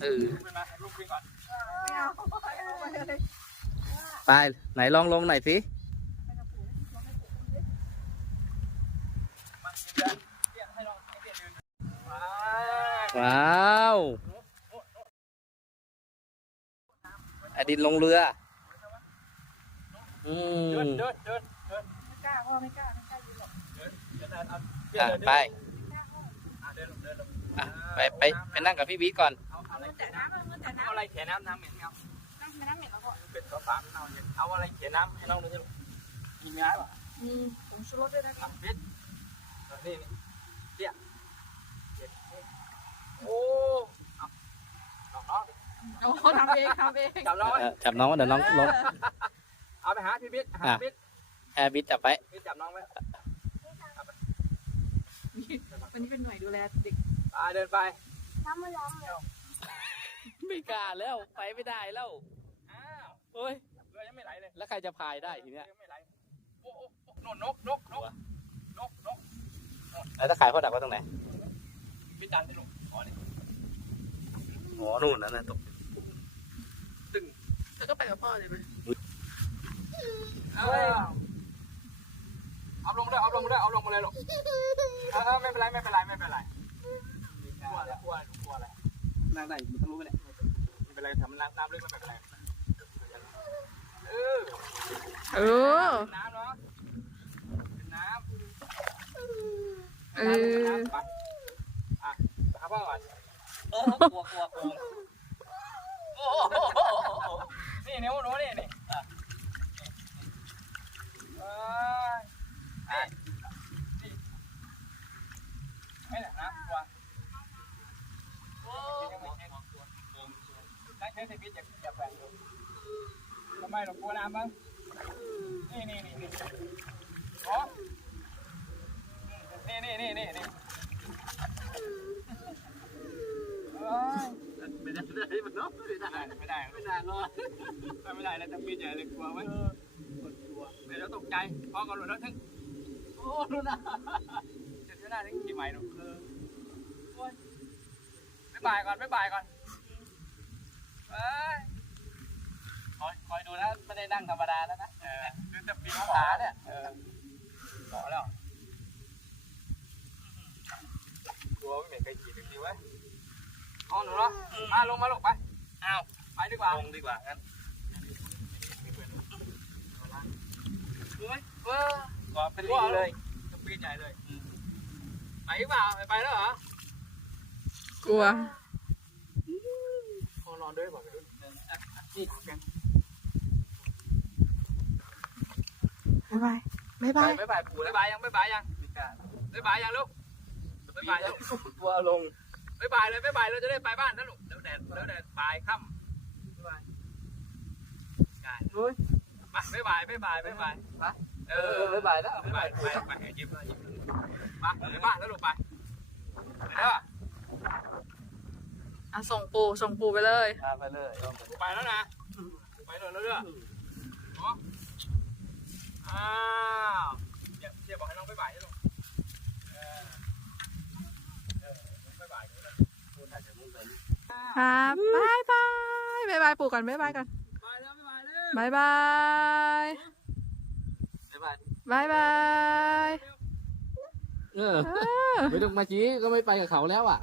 เออขึ้นมาลูกขึ้นก่อนไม่เอาเอาไปเลยไปไหนลองลงหน่อยสิมาเดือนเรียกให้ลองให้เปลี่ยนเดือนไปว้าวอดินลงเรือ อืเดินมเดินเดินเดินไม่กล้าพ่อไม่กล้าไม่กล้ายืนหรอกเดินเดินเอาเปลี่ยน อะเดินไปอะเดินลงเดินลงอะไปไปไปนั่งกับพี่บิ๊กก่อน เอาเอาอะไรมันแต่น้ำมันแต่เอาน้ำอะไรเขียนน้ำน้ำเหม็นเอาน้ำไม่น้ำเหม็นแล้วพ่อเป็นตัวสามเอาเนี่ยเอาอะไรเขียนน้ำให้น้องดูสิกินง่ายป่ะมีผงชูรสด้วยนะอะปิดนี่นี่เตี้ยโอ้เอาน้องน้องโอ้ทำเองทำเองจับน้องไว้เออจับน้องเดี๋ยวน้องลงเอาไปหาพี่บิ๊กหาพี่บิ๊กแอร์บิ๊กจับไปบิ๊กจับน้องไว้วันนี้เป็นหน่วยดูแลเด็ก ไปเดินไปไม่กล้าแล้วไปไม่ได้แล้วอ้าวโอ้ยเรือยังไม่ไหลเลยแล้วใครจะพายได้ทีเนี้ยยังไม่ไหลโอ้โอ้โอ้นนนกนกนกนกนกแล้วถ้าขายเขาดักไว้ตรงไหนพี่ดันไปลูกอ๋อนี่อ๋อนู่นนั่นนะตกแล้วก็ไปกับพ่อเลยไหมเอาเอาลงด้วยเอาลงด้วยเอาลงมาเลยลูกเออไม่เป็นไรไม่เป็นไรไม่เป็นไร กลัวอะไรกลัวกลัวอะไรนั่งได้มันต้องรู้ไปเนี่ยไม่เป็นไรทำน้ำน้ำลึกไม่เป็นไรเออเออน้ำเนาะเป็นน้ำเออไปอะหาพ่อก่อนโอ้กลัวกลัวกลัวนี่นิ้วหนูนี่นี่อะเอ้ยนี่นี่ไม่แหละน้ำกลัวนั่งเช็ ดสปิดอย่าอย่าแฝงดูทำไมเรากลัวน้ำบ้างนี่นี่นี่นี่อ๋อนี่นี่นี่นี่นี่เอ้ยไม่ได้ไม่ได้มันเนาะไม่ได้ไม่ได้ไม่ได้ไม่ได้รอดไม่ได้แล้วจะปีใหญ่เลยกลัวไหมกลัวเดี๋ยวตกใจพอก่อนหลุดแล้วถึงโอ้นู่นนะจะไม่ได้ถึงกี่ไมล์หนูบ๊ายบายก่อนบ๊ายบายก่อนเอ้ย คอยคอยดูนะ ไม่ได้นั่งธรรมดาแล้วนะเออดูจะปีนขาเนี่ยเออต่อแล้วกลัวไม่เหม็นใครขี่ถึงทีวะอ๋อหนูเนาะมาลงมาลงไปอ้าวไปดีกว่าลงดีกว่างั้นเฮ้ยเออก็เป็นลิงเลยจะปีนใหญ่เลยไปหรือเปล่าไปแล้วเหรอกลัวพอนอนด้วยบอกเลยนี่กัน บ๊ายบายบ๊ายบายบ๊ายบายปู่บ๊ายบายยังบ๊ายบายยังไม่กล้าบ๊ายบายยังลูกบ๊ายบายยังกลัวลงบ๊ายบายเลยบ๊ายบายเราจะได้ไปบ้านนะลูกเดี๋ยวแดดเดี๋ยวแดดบ่ายค่ำบ๊ายบายได้เฮ้ยไปบ๊ายบายบ๊ายบายบ๊ายบายไปเอเอออบ๊ายบายแล้วบ๊ายบ๊ายบาบายยไปไปยิ้มเลยยิ้มไปไปบ้านแล้วลูกไปไปแล้วอะส่งปูส่งปูไปเลยพาไปเลยเอาไปไปแล้วนะ ไปเลยแล้วเด้อ อ๋ออ้าวเดี๋ยวเดี๋ยวบอกให้น้องบ๊ายบายให้ลูกเออเออบ๊ายบายเลยคุณอาจจะมุ่งไปนี่ครับบ๊ายบายบ๊ายบายปูก่อนบ๊ายบายก่อนไปแล้วบ๊ายบายเลยบ๊ายบายบ๊ายบายบ๊ายบายเออเออไม่ต้องมาชี้ก็ไม่ไปกับเขาแล้วอะ